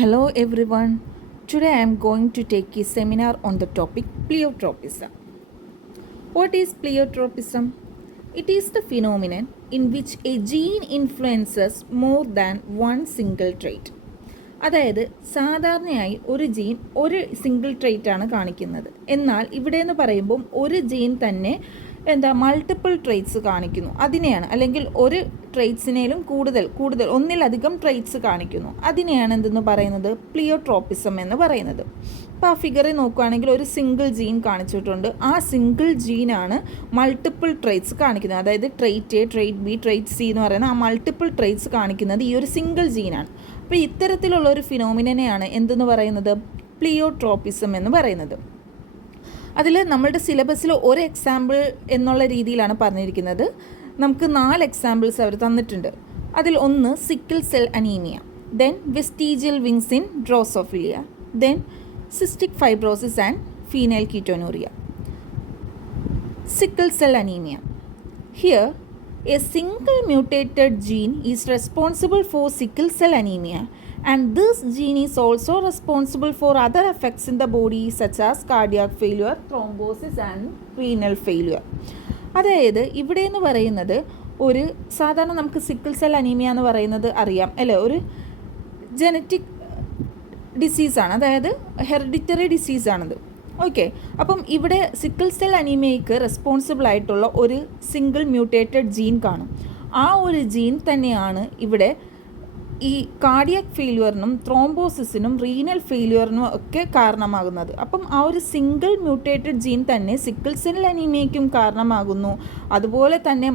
Hello everyone. Today I am going to take a seminar on the topic pleiotropism. What is pleiotropism? It is the phenomenon in which a gene influences more than one single trait. അതായത് സാധാരണയായി ഒരു gene ഒരു single trait ആണ് കാണിക്കുന്നത്. എന്നാൽ ഇവിടെ എന്ന് പറയുമ്പം ഒരു ജീൻ തന്നെ മൾട്ടിപ്പിൾ ട്രേറ്റ്സ് കാണിക്കുന്നു. അതിനെയാണ്, അല്ലെങ്കിൽ ഒരു ട്രേറ്റ്സിനേലും കൂടുതൽ ഒന്നിലധികം ട്രേറ്റ്സ് കാണിക്കുന്നു. അതിനെയാണ് എന്തെന്ന് പറയുന്നത്, പ്ലിയോട്രോപ്പിസം എന്ന് പറയുന്നത്. അപ്പോൾ ആ ഫിഗറിൽ നോക്കുകയാണെങ്കിൽ ഒരു സിംഗിൾ ജീൻ കാണിച്ചിട്ടുണ്ട്. ആ സിംഗിൾ ജീനാണ് മൾട്ടിപ്പിൾ ട്രേറ്റ്സ് കാണിക്കുന്നത്. അതായത് trait A, trait B, trait C എന്ന് പറയുന്ന ആ മൾട്ടിപ്പിൾ ട്രേറ്റ്സ് കാണിക്കുന്നത് ഈ ഒരു സിംഗിൾ ജീനാണ്. അപ്പോൾ ഇത്തരത്തിലുള്ള ഒരു ഫിനോമിനെയാണ് എന്തെന്ന് പറയുന്നത്, പ്ലിയോട്രോപ്പിസം എന്ന് പറയുന്നത്. അതിൽ നമ്മളുടെ സിലബസിൽ ഒരു എക്സാമ്പിൾ എന്നുള്ള രീതിയിലാണ് പറഞ്ഞിരിക്കുന്നത്. നമുക്ക് 4 എക്സാമ്പിൾസ് അവർ തന്നിട്ടുണ്ട്. അതിൽ ഒന്ന് sickle cell anaemia, then vestigial wings in Drosophila, then cystic fibrosis and phenyl ketonuria. Sickle cell anaemia. Here a single mutated gene is responsible for sickle cell anemia, and this gene is also responsible for other effects in the body such as cardiac failure, thrombosis and renal failure. അതായത് ഇവിടെ എന്ന് പറയുന്നത് ഒരു സാധാരണ നമുക്ക് sickle cell anaemia എന്ന് പറയുന്നത് അറിയാം അല്ലേ, ഒരു ജനറ്റിക് ഡിസീസാണ്, അതായത് ഹെറിഡിറ്ററി ഡിസീസാണത്. ഓക്കെ, അപ്പം ഇവിടെ സിക്കിൾ സെൽ അനീമിയയ്ക്ക് റെസ്പോൺസിബിൾ ആയിട്ടുള്ള ഒരു സിംഗിൾ മ്യൂട്ടേറ്റഡ് ജീൻ കാണും. ആ ഒരു ജീൻ തന്നെയാണ് ഇവിടെ ഈ കാർഡിയാക് ഫെയിലിയറിനും ത്രോംബോസിസിനും റീനൽ ഫെയിലിയറിനും ഒക്കെ കാരണമാകുന്നത്. അപ്പം ആ ഒരു സിംഗിൾ മ്യൂട്ടേറ്റഡ് ജീൻ തന്നെ സിക്കിൾ സെൽ അനീമിയയ്ക്കും കാരണമാകുന്നു. അതുപോലെ തന്നെ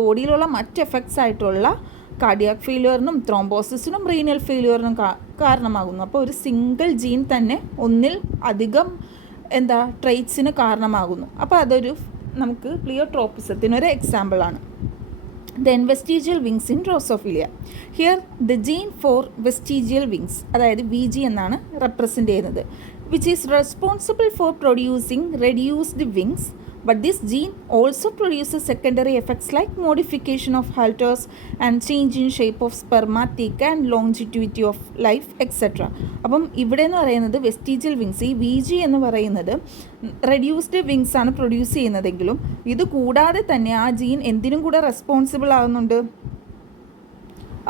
ബോഡിയിലുള്ള മറ്റ് എഫക്ട്സ് ആയിട്ടുള്ള കാർഡിയാക് ഫെയിലിയറിനും ത്രോംബോസിസിനും റീനൽ ഫെയിലിയറിനും കാരണമാകുന്നു. അപ്പോൾ ഒരു സിംഗിൾ ജീൻ തന്നെ ഒന്നിൽ അധികം ട്രേറ്റ്സിന് കാരണമാകുന്നു. അപ്പോൾ അതൊരു നമുക്ക് പ്ലിയോട്രോപ്പിസത്തിനൊരു എക്സാമ്പിളാണ്. Then vestigial wings in drosophila. Here the gene for vestigial wings, അതായത് VG എന്നാണ് റെപ്രസെൻ്റ് ചെയ്യുന്നത്, which is responsible for producing reduced wings. But this gene also produces secondary effects like modification of halters and change in shape of spermatheca and longevity of life, etc. അപ്പം ഇവിടെ എന്ന് പറയുന്നത് vestigial wings, ഈ VG എന്ന് പറയുന്നത് reduced wings ആണ് produce ചെയ്യുന്നതെങ്കിലും ഇത് കൂടാതെ തന്നെ ആ ജീൻ എന്തിനും കൂടെ റെസ്പോൺസിബിൾ ആകുന്നുണ്ട്,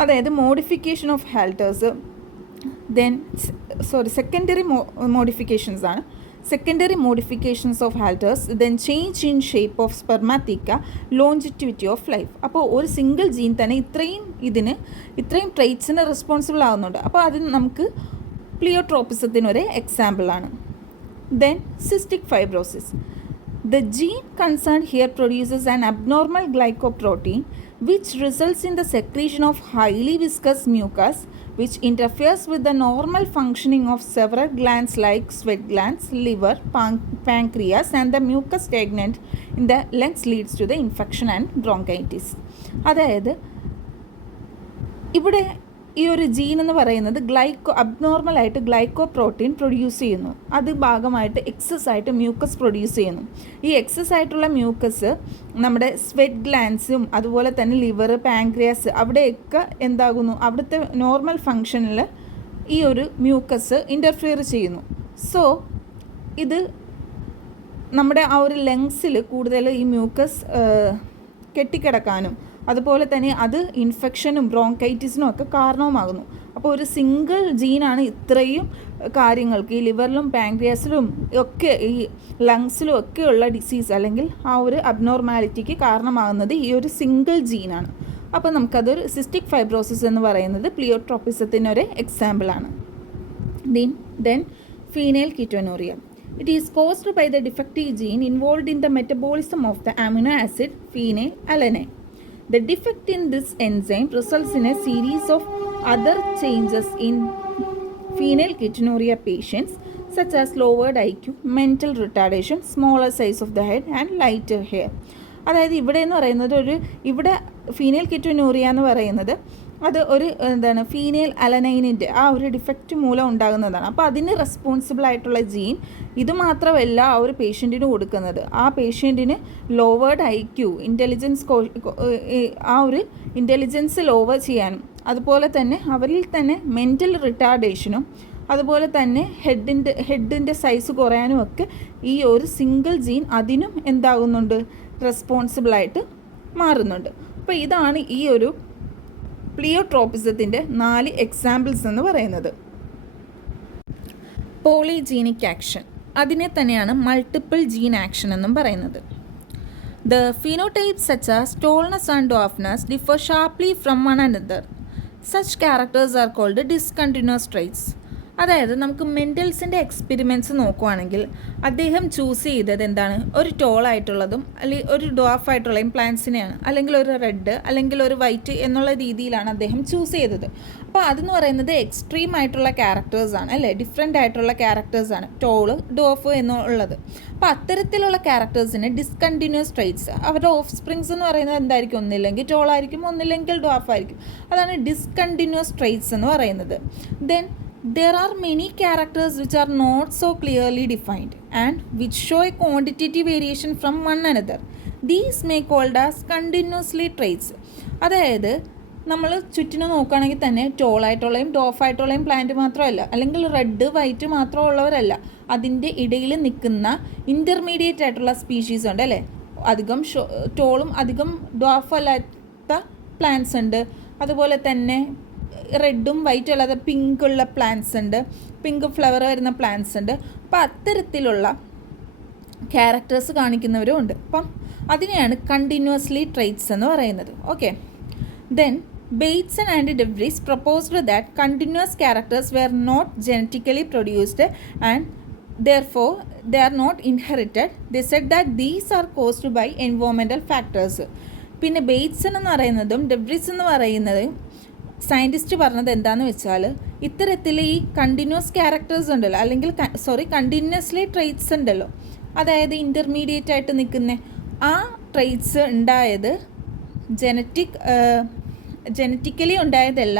അതായത് മോഡിഫിക്കേഷൻ ഓഫ് ഹാൽറ്റേഴ്സ്, സെക്കൻഡറി മോഡിഫിക്കേഷൻസ് ആണ്, secondary modifications of halters, then change in shape of spermatheca, longevity of life. അപ്പോൾ ഒരു സിംഗിൾ ജീൻ തന്നെ ഇത്രയും ട്രേറ്റ്സിന് റെസ്പോൺസിബിൾ ആകുന്നുണ്ട്. അപ്പോൾ അത് നമുക്ക് പ്ലിയോട്രോപ്പിസത്തിനൊരു എക്സാമ്പിളാണ്. Then cystic fibrosis. The gene concerned here produces an abnormal glycoprotein which results in the secretion of highly viscous mucus which interferes with the normal functioning of several glands like sweat glands, liver, pancreas, and the mucus stagnant in the lungs leads to the infection and bronchitis. അതായത് ഇവിടെ ഈ ഒരു gene എന്ന് പറയുന്നത് അബ്നോർമലായിട്ട് glycoprotein produce ചെയ്യുന്നു. അത് ഭാഗമായിട്ട് excess ആയിട്ട് മ്യൂക്കസ് പ്രൊഡ്യൂസ് ചെയ്യുന്നു. ഈ എക്സസ് ആയിട്ടുള്ള മ്യൂക്കസ് നമ്മുടെ സ്വെറ്റ് ഗ്ലാൻഡ്സും അതുപോലെ തന്നെ ലിവർ, പാൻക്രിയാസ് അവിടെയൊക്കെ എന്താകുന്നു, അവിടുത്തെ നോർമൽ ഫങ്ഷനിൽ ഈ ഒരു മ്യൂക്കസ് ഇൻ്റർഫിയർ ചെയ്യുന്നു. സോ ഇത് നമ്മുടെ ആ ഒരു ലങ്സിൽ കൂടുതൽ ഈ മ്യൂക്കസ് കെട്ടിക്കിടക്കാനും അതുപോലെ തന്നെ അത് ഇൻഫെക്ഷനും ബ്രോങ്കൈറ്റിസിനും ഒക്കെ കാരണവുമാകുന്നു. അപ്പോൾ ഒരു സിംഗിൾ ജീനാണ് ഇത്രയും കാര്യങ്ങൾക്ക്, ഈ ലിവറിലും പാൻക്രിയാസിലും ഒക്കെ ഈ ലങ്സിലും ഒക്കെയുള്ള ഡിസീസ് അല്ലെങ്കിൽ ആ ഒരു അബ്നോർമാലിറ്റിക്ക് കാരണമാകുന്നത് ഈ ഒരു സിംഗിൾ ജീനാണ്. അപ്പോൾ നമുക്കതൊരു സിസ്റ്റിക് ഫൈബ്രോസിസ് എന്ന് പറയുന്നത് പ്ലിയോട്രോപ്പിസത്തിനൊരു എക്സാമ്പിളാണ്. Then phenyl ketonuria. It is caused by the defective gene involved in the metabolism of the amino acid phenylalanine. The defect in this enzyme results in a series of other changes in phenylketonuria patients such as lowered IQ, mental retardation, smaller size of the head and lighter hair. അതായത് ഇവിടെ എന്ന് പറയുന്നത് ഇവിടെ phenyl ketonuria എന്ന് പറയുന്നത് അത് ഒരു phenyl അലനൈനിൻ്റെ ആ ഒരു ഡിഫക്റ്റ് മൂലം ഉണ്ടാകുന്നതാണ്. അപ്പോൾ അതിന് റെസ്പോൺസിബിൾ ആയിട്ടുള്ള ജീൻ ഇത് മാത്രമല്ല ആ ഒരു പേഷ്യൻറ്റിന് കൊടുക്കുന്നത്. ആ പേഷ്യൻറ്റിന് ലോവേർഡ് IQ, ഇൻ്റലിജൻസ് ആ ഒരു ഇൻ്റലിജൻസ് ലോവർ ചെയ്യാനും അതുപോലെ തന്നെ അവരിൽ തന്നെ മെൻ്റൽ റിട്ടാർഡേഷനും അതുപോലെ തന്നെ ഹെഡിൻ്റെ സൈസ് കുറയാനും ഒക്കെ ഈ ഒരു സിംഗിൾ ജീൻ അതിനും എന്താകുന്നുണ്ട്, റെസ്പോൺസിബിളായിട്ട് മാറുന്നുണ്ട്. അപ്പോൾ ഇതാണ് ഈ ഒരു പ്ലിയോട്രോപ്പിസത്തിൻ്റെ 4 എക്സാമ്പിൾസ് എന്ന് പറയുന്നത്. പോളിജീനിക് ആക്ഷൻ, അതിനെ തന്നെയാണ് മൾട്ടിപ്പിൾ ജീൻ ആക്ഷൻ എന്നും പറയുന്നത്. The phenotypes such as tallness and dwarfness differ sharply from one another. Such characters are called discontinuous traits. അതായത് നമുക്ക് മെൻഡൽസിൻ്റെ എക്സ്പെരിമെൻറ്റ്സ് നോക്കുവാണെങ്കിൽ അദ്ദേഹം ചൂസ് ചെയ്തത് എന്താണ്, ഒരു ടോളായിട്ടുള്ളതും അല്ലെങ്കിൽ ഒരു ഡ്വാഫായിട്ടുള്ളതും പ്ലാന്റ്സിനെയാണ്, അല്ലെങ്കിൽ ഒരു റെഡ് അല്ലെങ്കിൽ ഒരു വൈറ്റ് എന്നുള്ള രീതിയിലാണ് അദ്ദേഹം ചൂസ് ചെയ്തത്. അപ്പോൾ അതെന്ന് പറയുന്നത് എക്സ്ട്രീം ആയിട്ടുള്ള ക്യാരക്ടേഴ്സാണ് അല്ലേ, ഡിഫറെൻ്റ് ആയിട്ടുള്ള ക്യാരക്ടേഴ്സാണ് ടോള് ഡ്വാഫ് എന്നുള്ളത്. അപ്പോൾ അത്തരത്തിലുള്ള ക്യാരക്ടേഴ്സിന് ഡിസ്കണ്ടിന്യൂസ് ട്രൈറ്റ്സ്, അവരുടെ ഓഫ് സ്പ്രിങ്സ് എന്ന് പറയുന്നത് എന്തായിരിക്കും, ഒന്നില്ലെങ്കിൽ ടോളായിരിക്കും ഒന്നില്ലെങ്കിൽ ഡ്വാഫായിരിക്കും. അതാണ് ഡിസ്കണ്ടിന്യൂസ് ട്രൈറ്റ്സ് എന്ന് പറയുന്നത്. Then there are many characters which are not so clearly defined and which show a quantitative variation from one another. These may called as continuously traits. അതായത് നമ്മൾ ചുറ്റിനും നോക്കുകയാണെങ്കിൽ തന്നെ ടോളായിട്ടുള്ളതും ഡോഫായിട്ടുള്ളതും പ്ലാന്റ് മാത്രമല്ല, അല്ലെങ്കിൽ റെഡ് വൈറ്റ് മാത്രമുള്ളവരല്ല, അതിൻ്റെ ഇടയിൽ നിൽക്കുന്ന ഇൻ്റർമീഡിയറ്റ് ആയിട്ടുള്ള സ്പീഷീസ് ഉണ്ട് അല്ലേ. അധികം ടോളും അധികം ഡോഫല്ലാത്ത പ്ലാന്റ്സ് ഉണ്ട്, അതുപോലെ തന്നെ റെഡും വൈറ്റും അല്ലാതെ പിങ്കുള്ള പ്ലാന്റ്സ് ഉണ്ട്, പിങ്ക് ഫ്ലവർ വരുന്ന പ്ലാന്റ്സ് ഉണ്ട്. അപ്പോൾ അത്തരത്തിലുള്ള ക്യാരക്ടേഴ്സ് കാണിക്കുന്നവരും ഉണ്ട്. അപ്പം അതിനെയാണ് കണ്ടിന്യൂസ്ലി ട്രൈറ്റ്സ് എന്ന് പറയുന്നത്. Okay, then Bateson and de Vries proposed that continuous characters were not genetically produced and therefore they are not inherited. They said that these are caused by environmental factors. പിന്നെ ബെയ്റ്റ്സൺ എന്ന് പറയുന്നതും ഡെവ്രീസ് എന്ന് പറയുന്നത് സയൻറ്റിസ്റ്റ് പറഞ്ഞത് എന്താണെന്ന് വെച്ചാൽ, ഇത്തരത്തിൽ ഈ കണ്ടിന്യൂസ് ക്യാരക്ടേഴ്സ് ഉണ്ടല്ലോ, അല്ലെങ്കിൽ കണ്ടിന്യൂസ്ലി ട്രൈറ്റ്സ് ഉണ്ടല്ലോ, അതായത് ഇൻ്റർമീഡിയറ്റ് ആയിട്ട് നിൽക്കുന്ന ആ ട്രൈറ്റ്സ് ഉണ്ടായത് ജനറ്റിക്കലി ഉണ്ടായതല്ല,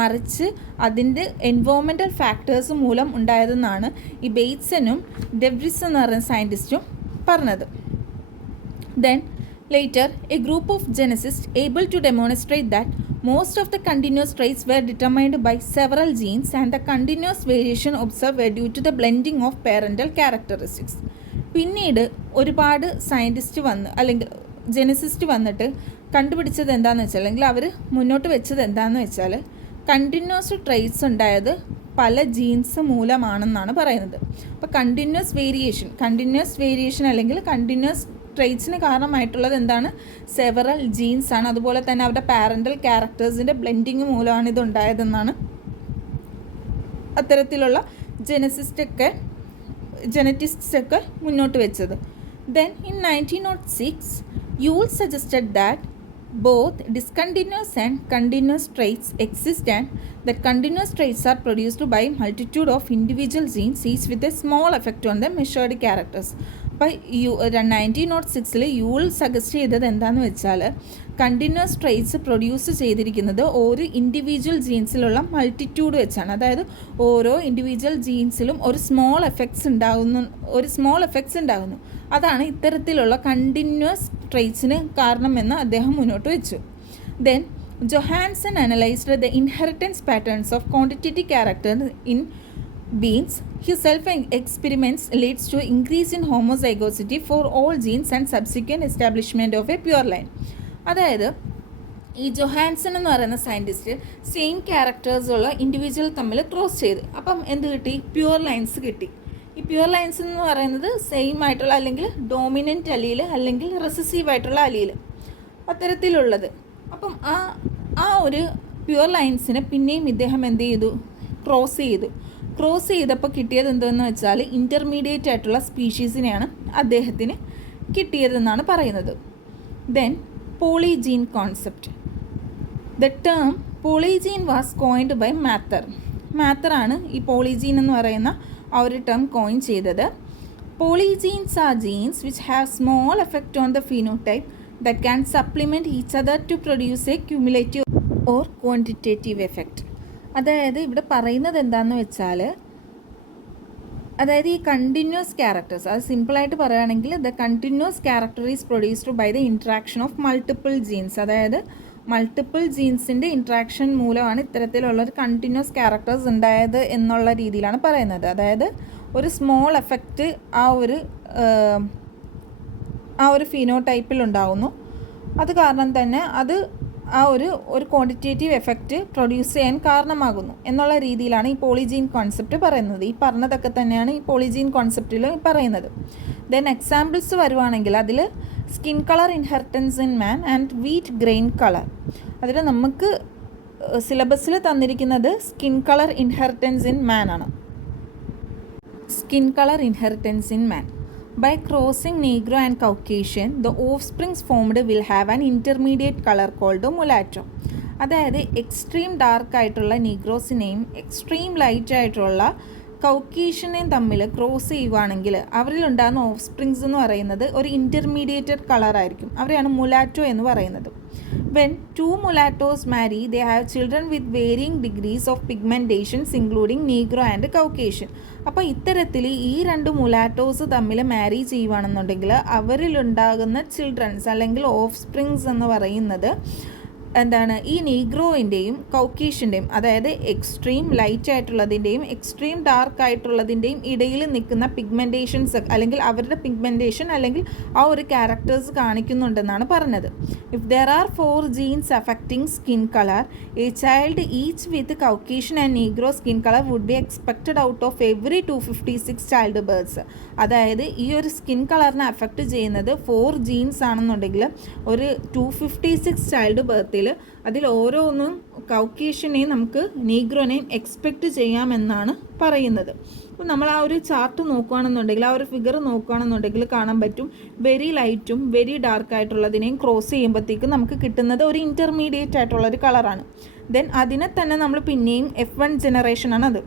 മറിച്ച് അതിൻ്റെ എൻവയോൺമെൻറ്റൽ ഫാക്ടേഴ്സ് മൂലം ഉണ്ടായതെന്നാണ് ഈ ബെയ്റ്റ്സനും ഡെവ്രിസ് എന്ന് പറയുന്ന സയൻറ്റിസ്റ്റും പറഞ്ഞത്. Then later a group of geneticists able to demonstrate that most of the continuous traits were determined by several genes and the continuous variation observed were due to the blending of parental characteristics. പിന്നീട് ഒരുപാട് scientist അല്ലെങ്കിൽ ജെനസിസ്റ്റ് വന്നിട്ട് കണ്ടുപിടിച്ചത് എന്താണെന്ന് വെച്ചാൽ, അല്ലെങ്കിൽ അവർ മുന്നോട്ട് വെച്ചത് എന്താണെന്ന് വെച്ചാൽ, കണ്ടിന്യൂസ് ട്രേറ്റ്സ് ഉണ്ടായത് പല ജീൻസ് മൂലമാണെന്നാണ് പറയുന്നത്. അപ്പോൾ കണ്ടിന്യൂസ് വേരിയേഷൻ അല്ലെങ്കിൽ കണ്ടിന്യൂസ് ട്രേറ്റ്സിന് കാരണമായിട്ടുള്ളത് എന്താണ്, സെവറൽ ജീൻസ് ആണ്. അതുപോലെ തന്നെ അവരുടെ പാരൻ്റൽ ക്യാരക്ടേഴ്സിൻ്റെ ബ്ലെൻഡിങ് മൂലമാണ് ഇതുണ്ടായതെന്നാണ് അത്തരത്തിലുള്ള ജെനറ്റിസ്റ്റൊക്കെ മുന്നോട്ട് വെച്ചത്. Then in 1906 Yule suggested that both discontinuous and continuous traits exist and that continuous traits are produced by multitude of individual genes each with a small effect on the measured characters. അപ്പോൾ 1906 Yule suggest ചെയ്തത് എന്താണെന്ന് വെച്ചാൽ, continuous traits produce ചെയ്തിരിക്കുന്നത് ഓരോ individual ജീൻസിലുള്ള multitude വെച്ചാണ്. അതായത് ഓരോ individual ജീൻസിലും ഒരു സ്മോൾ എഫക്ട്സ് ഉണ്ടാകുന്നു. അതാണ് ഇത്തരത്തിലുള്ള കണ്ടിന്യൂസ് ട്രേറ്റ്സിന് കാരണമെന്ന് അദ്ദേഹം മുന്നോട്ട് വെച്ചു. Then Johannsen analysed the inheritance patterns of quantitative character in beans. His self-experiments leads to increase in homozygosity for all genes and subsequent establishment of a pure line. അതായത് ഈ Johannsen എന്ന് പറയുന്ന സയൻറ്റിസ്റ്റ് സെയിം ക്യാരക്ടേഴ്സുള്ള ഇൻഡിവിജ്വൽ തമ്മിൽ cross ചെയ്ത് അപ്പം എന്ത് കിട്ടി, pure lines കിട്ടി. ഈ പ്യുവർ ലൈൻസ് എന്ന് പറയുന്നത് സെയിം ആയിട്ടുള്ള അല്ലെങ്കിൽ ഡോമിനൻ്റ് അലീൽ അല്ലെങ്കിൽ റെസസീവ് ആയിട്ടുള്ള അലീൽ അത്തരത്തിലുള്ളത്. അപ്പം ആ ഒരു പ്യുവർ ലൈൻസിനെ പിന്നെയും ഇദ്ദേഹം എന്ത് ചെയ്തു, ക്രോസ് ചെയ്തപ്പോൾ കിട്ടിയത് എന്തെന്ന് വെച്ചാൽ ഇൻ്റർമീഡിയറ്റ് ആയിട്ടുള്ള സ്പീഷീസിനെയാണ് അദ്ദേഹത്തിന് കിട്ടിയതെന്നാണ് പറയുന്നത്. Then polygene concept. The term polygene was coined by മാത്തറാണ് ഈ പോളിജീൻ എന്ന് പറയുന്ന ആ ഒരു ടേം കോയിൻ ചെയ്തത്. Polygenes are genes which have small effect on the phenotype that can supplement each other to produce a cumulative or quantitative effect. അതായത് ഇവിടെ പറയുന്നത് എന്താണെന്ന് വെച്ചാൽ, അതായത് ഈ കണ്ടിന്യൂസ് ക്യാരക്ടേഴ്സ്, അത് സിമ്പിളായിട്ട് പറയുകയാണെങ്കിൽ the continuous character is produced by the interaction of multiple genes. അതായത് മൾട്ടിപ്പിൾ ജീൻസിൻ്റെ ഇൻട്രാക്ഷൻ മൂലമാണ് ഇത്തരത്തിലുള്ളൊരു കണ്ടിന്യൂസ് ക്യാരക്ടേഴ്സ് ഉണ്ടായത് എന്നുള്ള രീതിയിലാണ് പറയുന്നത്. അതായത് ഒരു സ്മോൾ എഫക്റ്റ് ആ ഒരു ഫിനോടൈപ്പിൽ ഉണ്ടാകുന്നു. അത് കാരണം തന്നെ അത് ആ ഒരു ക്വാണ്ടിറ്റേറ്റീവ് എഫക്റ്റ് പ്രൊഡ്യൂസ് ചെയ്യാൻ കാരണമാകുന്നു എന്നുള്ള രീതിയിലാണ് ഈ പോളിജീൻ കോൺസെപ്റ്റ് പറയുന്നത്. ഈ പറഞ്ഞതൊക്കെ തന്നെയാണ് ഈ പോളിജീൻ കോൺസെപ്റ്റിൽ പറയുന്നത്. ദെൻ എക്സാമ്പിൾസ് വരുവാണെങ്കിൽ അതിൽ skin colour inheritance in man and wheat grain colour. അതിൽ നമുക്ക് സിലബസിൽ തന്നിരിക്കുന്നത് skin colour inheritance in man ആണ്. Skin colour inheritance in man. By crossing Negro and Caucasian, the offsprings formed will have an intermediate color called mulatto. അതായത് extreme dark ആയിട്ടുള്ള നീഗ്രോസിനെയും extreme light ആയിട്ടുള്ള കൗക്കീഷ്യനെയും തമ്മിൽ cross ചെയ്യുവാണെങ്കിൽ അവരിലുണ്ടാകുന്ന ഓഫ് സ്പ്രിങ്സ് എന്ന് പറയുന്നത് ഒരു ഇൻ്റർമീഡിയേറ്റഡ് കളറായിരിക്കും. അവരെയാണ് മുലാറ്റോ എന്ന് പറയുന്നത്. When two mulattoes marry, they have children with varying degrees of pigmentations including Negro and Caucasian. അപ്പോൾ ഇത്തരത്തിൽ ഈ രണ്ട് മുലാറ്റോസ് തമ്മിൽ മാരി ചെയ്യുവാണെന്നുണ്ടെങ്കിൽ അവരിലുണ്ടാകുന്ന ചിൽഡ്രൻസ് അല്ലെങ്കിൽ ഓഫ് സ്പ്രിങ്സ് എന്ന് പറയുന്നത് എന്താണ്, ഈ നീഗ്രോയിൻ്റെയും കൗക്കീഷ്യൻ്റെയും, അതായത് എക്സ്ട്രീം ലൈറ്റ് ആയിട്ടുള്ളതിൻ്റെയും എക്സ്ട്രീം ഡാർക്ക് ആയിട്ടുള്ളതിൻ്റെയും ഇടയിൽ നിൽക്കുന്ന പിഗ്മെൻറ്റേഷൻസ് അല്ലെങ്കിൽ അവരുടെ പിഗ്മെൻറ്റേഷൻ അല്ലെങ്കിൽ ആ ഒരു ക്യാരക്ടേഴ്സ് കാണിക്കുന്നുണ്ടെന്നാണ് പറഞ്ഞത്. If there are 4 genes affecting skin colour, a child each with Caucasian and Negro skin colour would be expected out of every 256 child births. അതായത് ഈ ഒരു സ്കിൻ കളറിനെ അഫക്റ്റ് ചെയ്യുന്നത് 4 ജീൻസ് ആണെന്നുണ്ടെങ്കിൽ ഒരു 256 ചൈൽഡ് ബേർത്തിൽ അതിൽ ഓരോന്നും കൗക്കീഷ്യനെയും നമുക്ക് നീഗ്രോനെയും എക്സ്പെക്റ്റ് ചെയ്യാമെന്നാണ് പറയുന്നത്. അപ്പോൾ നമ്മൾ ആ ഒരു ചാർട്ട് നോക്കുകയാണെന്നുണ്ടെങ്കിൽ, ആ ഒരു ഫിഗർ നോക്കുകയാണെന്നുണ്ടെങ്കിൽ കാണാൻ പറ്റും വെരി ലൈറ്റും വെരി ഡാർക്ക് ആയിട്ടുള്ളതിനെയും ക്രോസ് ചെയ്യുമ്പോഴത്തേക്കും നമുക്ക് കിട്ടുന്നത് ഒരു ഇൻ്റർമീഡിയറ്റ് ആയിട്ടുള്ളൊരു കളറാണ്. ദെൻ അതിനെ തന്നെ നമ്മൾ പിന്നെയും F1 ജനറേഷനാണത്.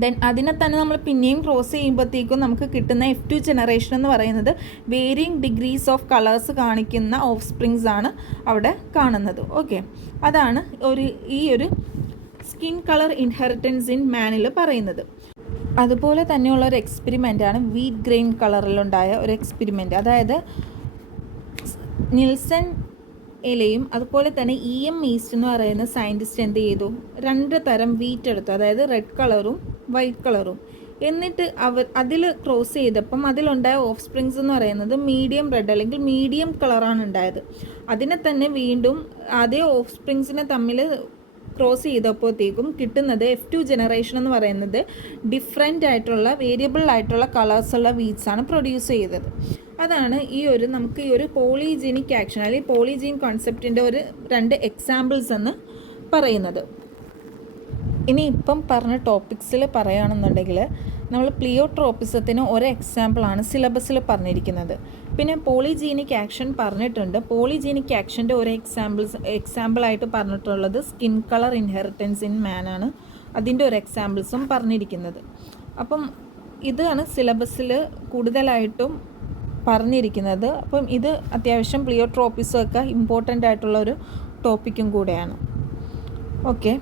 ദെൻ അതിനെ തന്നെ നമ്മൾ പിന്നെയും ക്രോസ് ചെയ്യുമ്പോഴത്തേക്കും നമുക്ക് കിട്ടുന്ന F2 ജനറേഷൻ എന്ന് പറയുന്നത് വേരിയിങ് ഡിഗ്രീസ് ഓഫ് കളേഴ്സ് കാണിക്കുന്ന ഓഫ് സ്പ്രിങ്സ് ആണ് അവിടെ കാണുന്നത്. ഓക്കെ, അതാണ് ഈ ഒരു സ്കിൻ കളർ ഇൻഹെറിറ്റൻസ് ഇൻ മാനിൽ പറയുന്നത്. അതുപോലെ തന്നെയുള്ളൊരു എക്സ്പെരിമെൻ്റാണ് വീറ്റ് ഗ്രെയിൻ കളറിലുണ്ടായ ഒരു എക്സ്പെരിമെൻ്റ്. അതായത് നിൽസൺ ഇലയും അതുപോലെ തന്നെ EM ഈസ്റ്റ് എന്ന് പറയുന്ന സയൻറ്റിസ്റ്റ് എന്ത് ചെയ്തു, 2 തരം വീറ്റ് എടുത്തു, അതായത് റെഡ് കളറും വൈറ്റ് കളറും. എന്നിട്ട് അതിൽ ക്രോസ് ചെയ്തപ്പം അതിലുണ്ടായ ഓഫ് സ്പ്രിങ്സ് എന്ന് പറയുന്നത് മീഡിയം റെഡ് അല്ലെങ്കിൽ മീഡിയം കളറാണ് ഉണ്ടായത്. അതിനെ തന്നെ വീണ്ടും അതേ ഓഫ് സ്പ്രിങ്സിനെ തമ്മിൽ ക്രോസ് ചെയ്തപ്പോഴത്തേക്കും കിട്ടുന്നത് F2 ജനറേഷൻ എന്ന് പറയുന്നത് ഡിഫറെൻ്റ് ആയിട്ടുള്ള വേരിയബിൾ ആയിട്ടുള്ള കളേഴ്സുള്ള വീറ്റ്സാണ് പ്രൊഡ്യൂസ് ചെയ്തത്. അതാണ് നമുക്ക് ഈ ഒരു പോളിജീനിക് ആക്ഷൻ അല്ലെങ്കിൽ പോളിജീൻ കോൺസെപ്റ്റിൻ്റെ 2 എക്സാമ്പിൾസ് എന്ന് പറയുന്നത്. ഇനി ഇപ്പം പറഞ്ഞ ടോപ്പിക്സിൽ പറയുകയാണെന്നുണ്ടെങ്കിൽ നമ്മൾ പ്ലിയോട്രോപ്പിസത്തിന് ഒരു എക്സാമ്പിളാണ് സിലബസിൽ പറഞ്ഞിരിക്കുന്നത്. പിന്നെ പോളിജീനിക് ആക്ഷൻ പറഞ്ഞിട്ടുണ്ട്. പോളിജീനിക് ആക്ഷൻ്റെ ഒരു എക്സാമ്പിളായിട്ട് പറഞ്ഞിട്ടുള്ളത് skin colour inheritance in man ആണ്. അതിൻ്റെ ഒരു എക്സാമ്പിൾസും പറഞ്ഞിരിക്കുന്നത്. അപ്പം ഇതാണ് സിലബസിൽ കൂടുതലായിട്ടും പറഞ്ഞിരിക്കുന്നത്. അപ്പം ഇത് അത്യാവശ്യം പ്ലിയോട്രോപ്പിസം ഒക്കെ ഇമ്പോർട്ടൻ്റ് ആയിട്ടുള്ള ഒരു ടോപ്പിക്കും കൂടെയാണ്. ഓക്കെ.